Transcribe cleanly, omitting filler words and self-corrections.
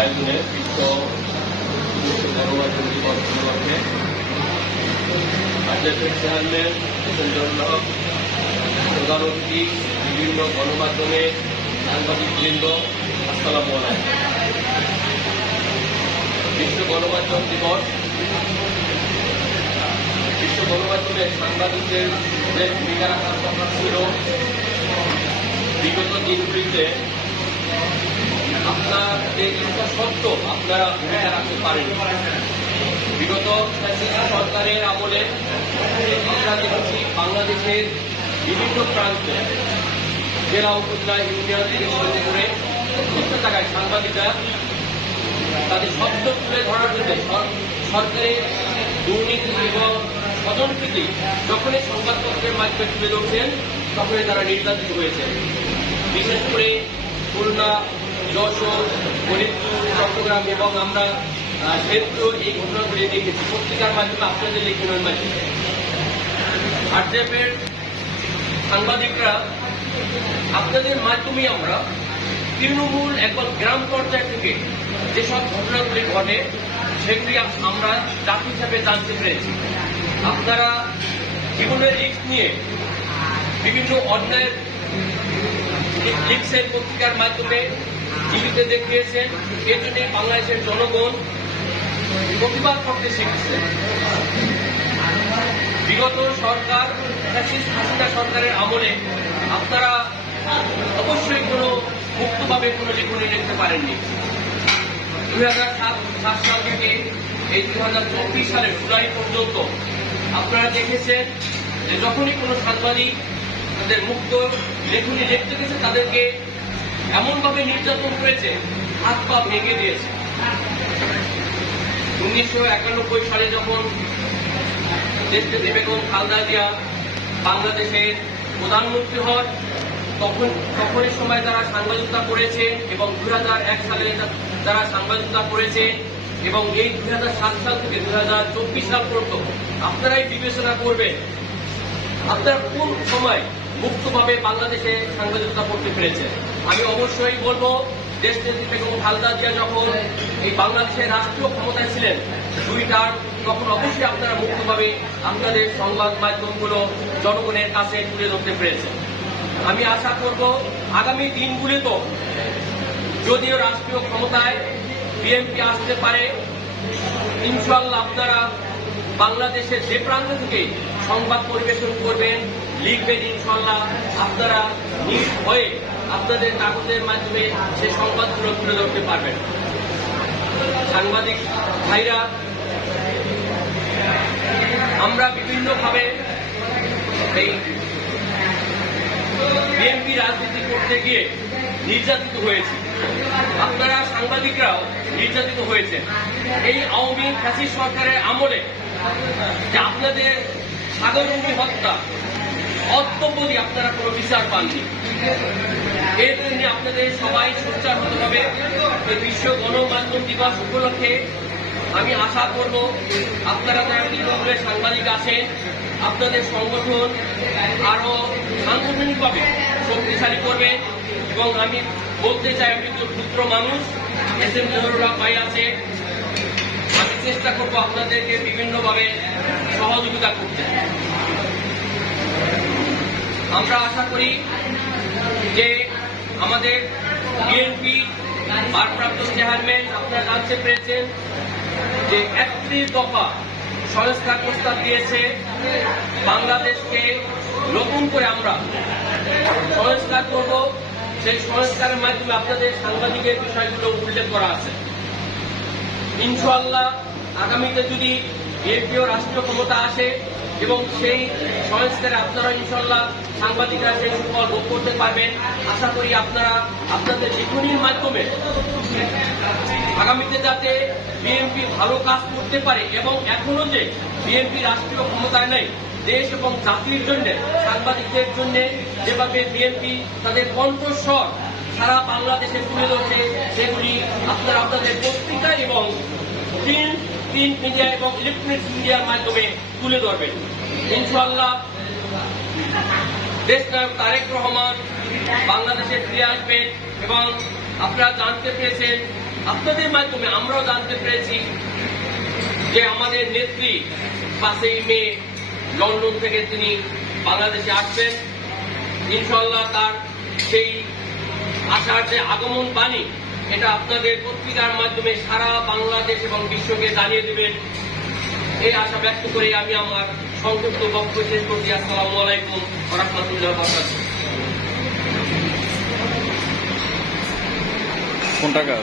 আয়োজনে বিশ্ব গণমাধ্যম দিবস উপলক্ষে আজকের চেয়ারম্যান প্রধান অতিথি, বিভিন্ন গণমাধ্যমে সাংবাদিকবৃন্দ, আসসালামু আলাইকুম। বিশ্ব গণমাধ্যম দিবস বিশ্ব গণমাধ্যমে সাংবাদিকদের যে ভূমিকা রাখার কথা ছিল, বিগত দিনগুলিতে আপনার এই ইচ্ছা সত্ত্বেও আপনারা ভূমিকা রাখতে পারেন। বিগত সরকারের আমলে আমরা দেখেছি বাংলাদেশের বিভিন্ন প্রান্তে, জেলা উপজেলা ইউনিয়ন থেকে শুরু করে প্রত্যেক জায়গায় সাংবাদিকরা তাদের সত্য তুলে ধরার জন্য সরকারের দুর্নীতি এবং স্বজনপ্রীতি যখনই সংবাদপত্রের মাধ্যমে তুলে ধরছেন, তখনই তারা নির্যাতিত হয়েছে। বিশেষ করে খুলনা, যশোর, ফরিদপুর, চট্টগ্রাম এবং আমরা শেরপুর এই ঘটনাগুলি দেখেছি পত্রিকার মাধ্যমে, আপনাদের লেখনের মাধ্যমে। আরজেপের সাংবাদিকরা আপনাদের মাধ্যমে আমরা তৃণমূল একবার গ্রাম পর্যায় থেকে যেসব ঘটনাগুলি ঘটে সেগুলি আমরা জাতি হিসাবে জানতে পেরেছি। আপনারা জীবনের রিস্ক নিয়ে বিভিন্ন অন্যায়ের লিখছেন পত্রিকার মাধ্যমে, টিভিতে দেখিয়েছেন। এজন্য বাংলাদেশের জনগণ প্রতিবাদ করতে শিখছে। বিগত সরকার হাসিনা সরকারের আমলে আপনারা অবশ্যই কোনো মুক্তভাবে কোনো লেখনী লিখতে পারেননি। 2007 সাল থেকে এই 2024 সালের জুলাই পর্যন্ত আপনারা দেখেছেন যে যখনই কোনো সাংবাদিক তাদের মুক্ত লেখনী লিখতে গেছে, তাদেরকে এমনভাবে নির্যাতন করেছে, হাত পা ভেঙে দিয়েছে। 1991 সালে যখন দেশকে বেগম খালেদা জিয়া বাংলাদেশের প্রধানমন্ত্রী হন, তখনই সময় তারা সাংবাদিকতা করেছে এবং 2001 সালে তারা সাংবাদিকতা করেছে এবং এই 2007 সাল থেকে 2024 সাল পর্যন্ত আপনারাই বিবেচনা করবেন আপনারা কোন সময় মুক্তভাবে বাংলাদেশে সাংবাদিকতা করতে পেরেছে। আমি অবশ্যই বলবো, দেশনেত্রী বেগম খালেদা জিয়া যখন এই বাংলাদেশের রাষ্ট্রীয় ক্ষমতায় ছিলেন 2 টার্ম, তখন অবশ্যই আপনারা মুক্তভাবে আপনাদের সংবাদ মাধ্যমগুলো জনগণের কাছে তুলে ধরতে পেরেছে। আমি আশা করব আগামী দিনগুলিতেও যদিও রাষ্ট্রীয় ক্ষমতায় বিএনপি আসতে পারে, ইনশাআল্লাহ আপনারা বাংলাদেশের যে প্রান্ত থেকে সংবাদ পরিবেশন করবেন, লিখবেন, ইনশাআল্লাহ আপনারা নির্ভয়ে আপনাদের কাগজের মাধ্যমে সেই সংবাদগুলো তুলে ধরতে পারবেন। সাংবাদিক ভাইরা, আমরা বিভিন্নভাবে এই বিএনপি রাজনীতি করতে গিয়ে নির্যাতিত হয়েছি, আপনারা সাংবাদিকরাও নির্যাতিত হয়েছেন। এই আওয়ামী ফ্যাসিস্ট সরকারের আমলে যে আপনাদের সাগররুনি হত্যা অদ্যাবধি আপনারা কোনো বিচার পাননি, এর জন্য আপনাদের সবাই সোচ্চার হতে হবে। বিশ্ব গণমাধ্যম দিবস উপলক্ষে আমি আশা করব আপনারা যারা তৃণমূলের সাংবাদিক আছেন, আপনাদের সংগঠন আরো সাংগঠনিকভাবে শক্তিশালী করবেন। এবং আমি বলতে চাই, আমি তো ক্ষুদ্র মানুষ, এসএম জহুরুল হক ভাই আছে, আমি চেষ্টা করবো আপনাদেরকে বিভিন্নভাবে সহযোগিতা করতে। আমরা আশা করি যে আমাদের বিএনপি ভারপ্রাপ্ত চেয়ারম্যান আপনারা জানতে পেরেছেন যে 31 দফা সংস্কার প্রস্তাব দিয়েছে। বাংলাদেশকে নতুন করে আমরা সংস্কার করব, সেই সংস্কারের মাধ্যমে আপনাদের সাংবাদিকের বিষয়গুলো উল্লেখ করা আছে। ইনশাআল্লাহ আগামীতে যদি বিএনপিও রাষ্ট্রীয় ক্ষমতা আসে এবং সেই সংস্কারে আপনারা ইনশাআল্লাহ সাংবাদিকরা সেই সুফল ভোগ করতে পারবেন। আশা করি আপনারা আপনাদের লেখনীর মাধ্যমে আগামীতে যাতে বিএনপি ভালো কাজ করতে পারে এবং এখনো যে বিএনপি রাষ্ট্রীয় ক্ষমতায় নেই, দেশ এবং জাতির জন্য, সাংবাদিকদের জন্য যেভাবে বিএনপি তাদের কণ্ঠস্বর সারা বাংলাদেশে তুলে ধরছে, সেগুলি আপনারা আপনাদের পত্রিকা এবং প্রিন্ট মিডিয়া এবং ইলেকট্রনিক্স মিডিয়ার মাধ্যমে তুলে ধরবেন। ইনশাআল্লাহ দেশনায়ক তারেক রহমান বাংলাদেশে ফিরে আসবেন এবং আপনারা জানতে পেরেছেন, আপনাদের মাধ্যমে আমরাও জানতে পেরেছি যে আমাদের নেত্রী 5ই মে লন্ডন থেকে তিনি বাংলাদেশে আসবেন। ইনশাআল্লাহ তার সেই আসার যে আগমন বাণী, এটা আপনাদের পত্রিকার মাধ্যমে সারা বাংলাদেশ এবং বিশ্বকে জানিয়ে দেবেন, এই আশা ব্যক্ত করে আমি আমার সংক্ষিপ্ত বক্তব্য শেষ করছি। আসসালামু আলাইকুম ওয়া রাহমাতুল্লাহি ওয়া বারাকাতুহু। কোন টাকা